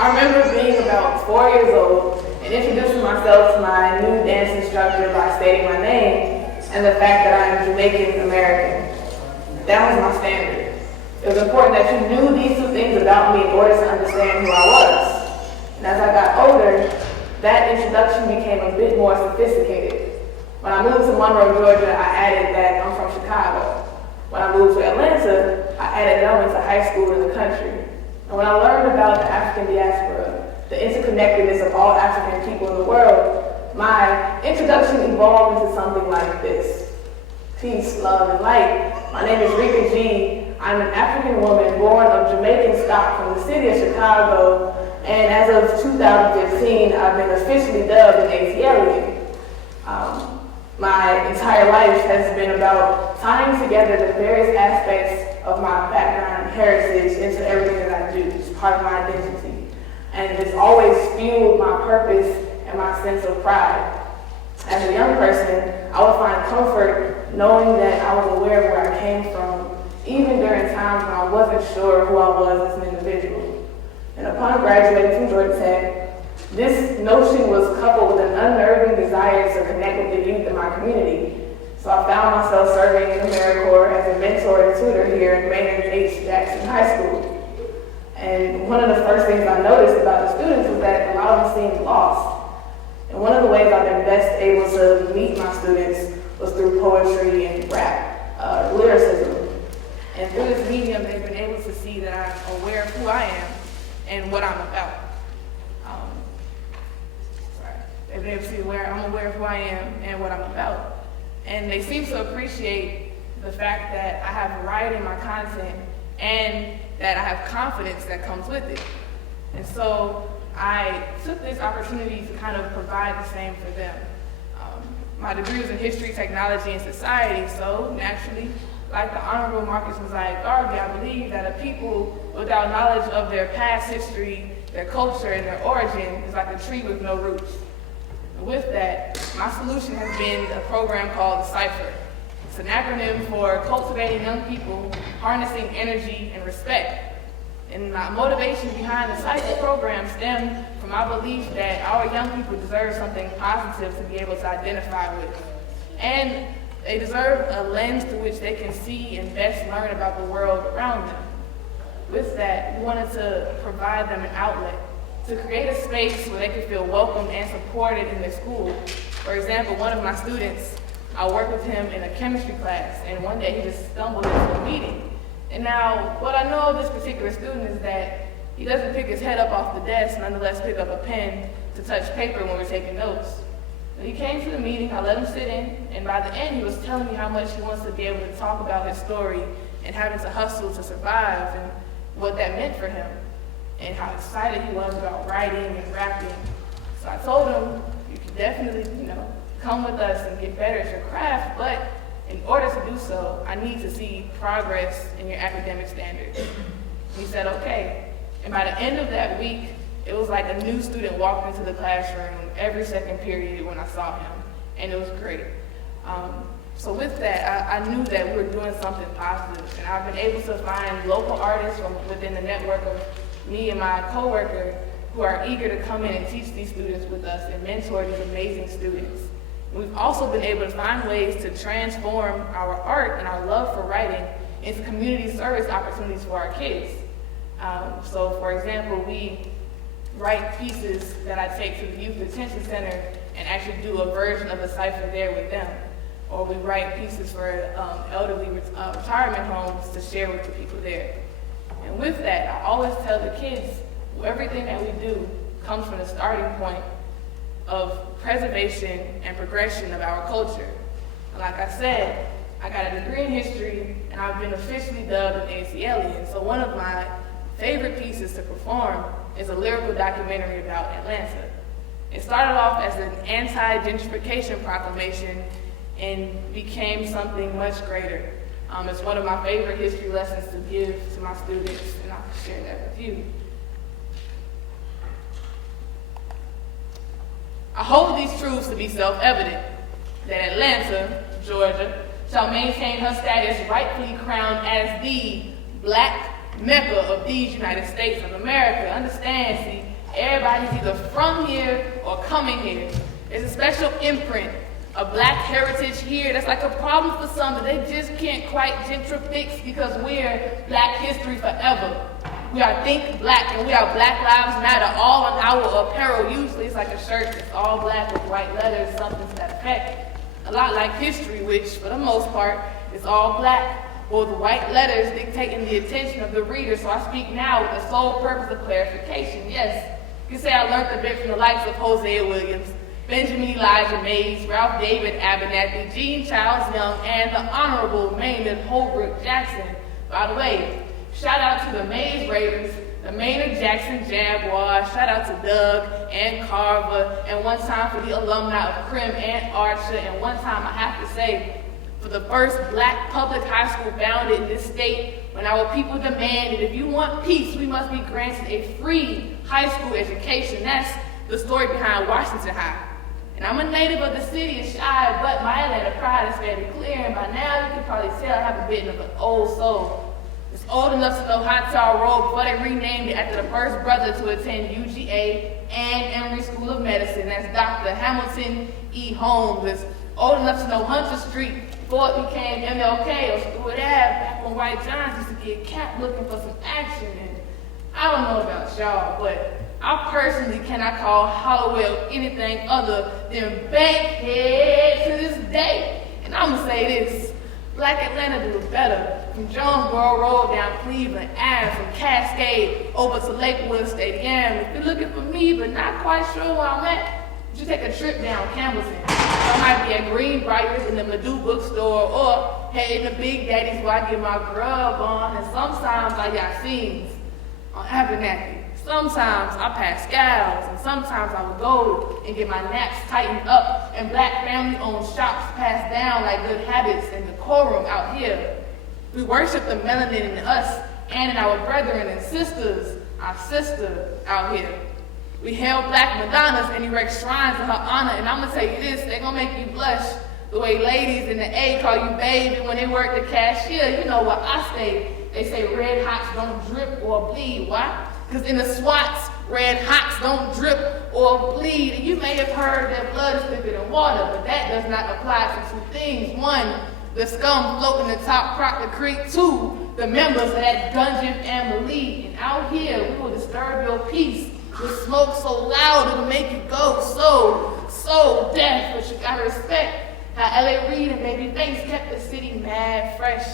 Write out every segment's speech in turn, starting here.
I remember being about 4 years old and introducing myself to my new dance instructor by stating my name and the fact that I am Jamaican American. That was my standard. It was important that you knew these two things about me in order to understand who I was. And as I got older, that introduction became a bit more sophisticated. When I moved to Monroe, Georgia, I added that I'm from Chicago. When I moved to Atlanta, I added that I went to high school in the country. And when I learned about the African diaspora, the interconnectedness of all African people in the world, my introduction evolved into something like this. Peace, love, and light. My name is Rica G. I'm an African woman born of Jamaican stock from the city of Chicago, and as of 2015, I've been officially dubbed an ATLian. My entire life has been about tying together the various aspects of my background and heritage into everything that I do. It's part of my identity. And it's always fueled my purpose and my sense of pride. As a young person, I would find comfort knowing that I was aware of where I came from, even during times when I wasn't sure who I was as an individual. And upon graduating from Georgia Tech, this notion was coupled with an unnerving desire to connect with the youth in my community. So I found myself serving in AmeriCorps as a mentor and tutor here at Maynard H High School. And one of the first things I noticed about the students was that a lot of them seemed lost. And one of the ways I've been best able to meet my students was through poetry and rap, lyricism. And through this medium, they've been able to see that I'm aware of who I am and what I'm about. They've been able to see where I'm aware of who I am and what I'm about. And they seem to appreciate the fact that I have variety in my content and that I have confidence that comes with it. And so I took this opportunity to kind of provide the same for them. My degree was in history, technology, and society, so naturally, like the Honorable Marcus Mosiah Garvey, I believe that a people without knowledge of their past history, their culture, and their origin is like a tree with no roots. With that, my solution has been a program called CYPHER. It's an acronym for Cultivating Young People, Harnessing Energy and Respect. And my motivation behind the CYPHER program stemmed from my belief that our young people deserve something positive to be able to identify with. And they deserve a lens through which they can see and best learn about the world around them. With that, we wanted to provide them an outlet to create a space where they could feel welcome and supported in their school. For example, one of my students, I worked with him in a chemistry class, and one day he just stumbled into a meeting. And now, what I know of this particular student is that he doesn't pick his head up off the desk, nonetheless pick up a pen to touch paper when we're taking notes. When he came to the meeting, I let him sit in, and by the end, he was telling me how much he wants to be able to talk about his story and having to hustle to survive and what that meant for him, and how excited he was about writing and rapping. So I told him, you can definitely, come with us and get better at your craft, but in order to do so, I need to see progress in your academic standards. He said, okay. And by the end of that week, it was like a new student walked into the classroom every second period when I saw him, and it was great. So with that, I knew that we were doing something positive, and I've been able to find local artists from within the network of me and my coworker who are eager to come in and teach these students with us and mentor these amazing students. We've also been able to find ways to transform our art and our love for writing into community service opportunities for our kids. So for example, we write pieces that I take to the Youth Detention Center and actually do a version of the cipher there with them. Or we write pieces for elderly retirement homes to share with the people there. And with that, I always tell the kids, everything that we do comes from the starting point of preservation and progression of our culture. And like I said, I got a degree in history, and I've been officially dubbed an ATLian. So one of my favorite pieces to perform is a lyrical documentary about Atlanta. It started off as an anti-gentrification proclamation and became something much greater. It's one of my favorite history lessons to give to my students, and I'll share that with you. I hold these truths to be self-evident, that Atlanta, Georgia, shall maintain her status rightfully crowned as the Black Mecca of these United States of America. Understand, see, Everybody's either from here or coming here. There's a special imprint of black heritage here that's like a problem for some, but they just can't quite gentrifix because we're Black history forever. We are Think Black, and we are Black Lives Matter, all on our apparel. Usually it's like a shirt that's all black with white letters, something to that effect. A lot like history, which for the most part is all black, or the white letters dictating the attention of the reader. So I speak now with the sole purpose of clarification. Yes, you can say I learned a bit from the likes of Hosea Williams, Benjamin Elijah Mays, Ralph David Abernathy, Jean Charles Young, and the Honorable Maynard Holbrook Jackson. By the way, shout out to the Mays Ravens, the Maynard Jackson Jaguars, shout out to Doug and Carver, and one time for the alumni of Crim and Archer, and one time I have to say, for the first black public high school founded in this state, when our people demanded, if you want peace, we must be granted a free high school education. That's the story behind Washington High. And I'm a native of the city of Shy, but my Atlanta pride is fairly clear, and by now you can probably tell I have a bit of an old soul. It's old enough to know Hot Tower Road before they renamed it after the first brother to attend UGA and Emory School of Medicine. That's Dr. Hamilton E. Holmes. It's old enough to know Hunter Street before it became MLK or Stewart Ave, back when White Johns used to get capped looking for some action. And I don't know about y'all, but I personally cannot call Hollowell anything other than Bankhead to this day. And I'm gonna say this, Black Atlanta do better. From Jonesboro Road down Cleveland Ave, from Cascade over to Lakewood Stadium. If you're looking for me but not quite sure where I'm at, you take a trip down Campbellton. I might be at Greenbriers in the Madu bookstore, or heading to Big Daddy's where I get my grub on, and sometimes I got scenes on Abernathy. Sometimes I pass scowls, and sometimes I would go and get my naps tightened up and black family-owned shops passed down like good habits and decorum out here. We worship the melanin in us and in our brethren and sisters, our sister out here. We hail black Madonnas and erect shrines to her honor, and I'm gonna tell you this, they gonna make you blush the way ladies in the A call you baby when they work the cashier. You know what I say, they say red hots don't drip or bleed. Why? Because in the SWATs, red hots don't drip or bleed. And you may have heard that blood is thicker than water, but that does not apply to two things. One, the scum floating the top Proctor Creek. Two, the members of that Dungeon family. And out here, we will disturb your peace with smoke so loud it'll make you go so deaf. But you gotta respect how L.A. Reid and Babyface kept the city mad fresh.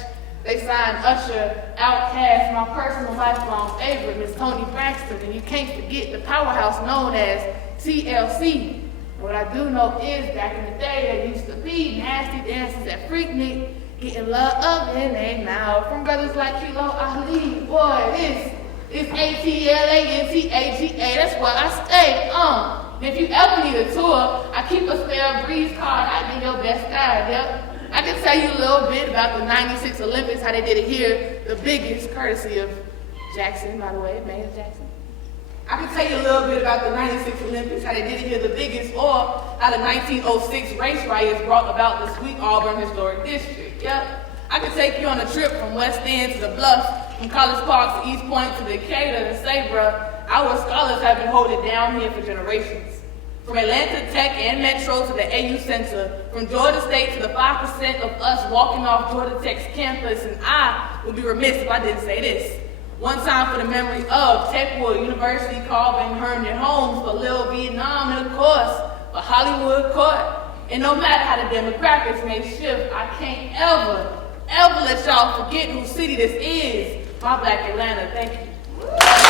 They signed Usher, Outkast, my personal lifelong favorite, Miss Toni Braxton, and you can't forget the powerhouse known as TLC. What I do know is, back in the day, there used to be nasty dances at Freaknik, getting love in their mouth from brothers like Kilo Ali. Boy, this is ATLANTAGA, that's where I stay. If you ever need a tour, I keep a spare Breeze card, I be your best guide, yep. I can tell you a little bit about the 96 Olympics, how they did it here, the biggest, courtesy of Jackson, by the way, Maynard Jackson. I can tell you a little bit about the 96 Olympics, how they did it here, the biggest, or how the 1906 race riots brought about the Sweet Auburn Historic District. Yep. I can take you on a trip from West End to the Bluff, from College Park to East Point to Decatur, and say, bruh, our scholars have been holding down here for generations. From Atlanta Tech and Metro to the AU Center, from Georgia State to the 5% of us walking off Georgia Tech's campus, and I would be remiss if I didn't say this. One time for the memory of Techwood University, Carver, Herndon Holmes, for Lil Vietnam, and of course, for Hollywood Court. And no matter how the demographics may shift, I can't ever let y'all forget whose city this is. My Black Atlanta, thank you.